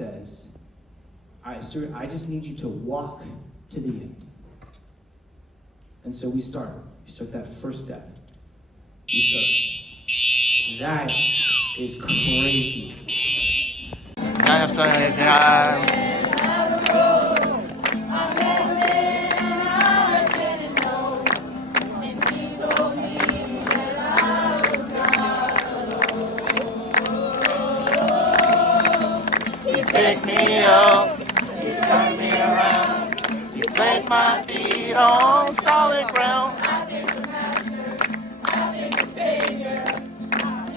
says, all right, Stuart, I just need you to walk to the end. And so we start that first step. That is crazy. I have started time. Pick me up, you turn me around, you place my feet on solid ground. I thank the Master, I thank the Savior,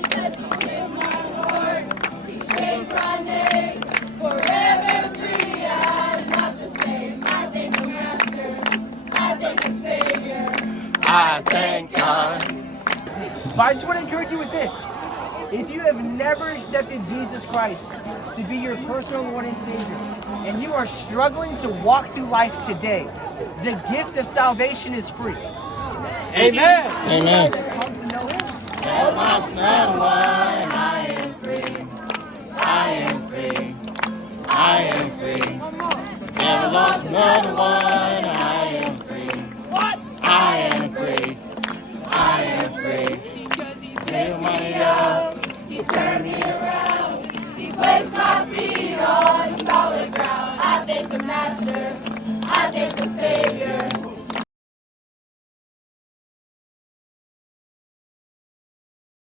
because He healed my heart, He changed my name, forever free, I'm not the same. I thank the Master, I thank the Savior, I thank God. But I just want to encourage you with this. If you have never accepted Jesus Christ to be your personal Lord and Savior, and you are struggling to walk through life today, the gift of salvation is free. Amen. Amen. Come to know Him. There was no one. I am free. I am free. I am free. Never lost no one.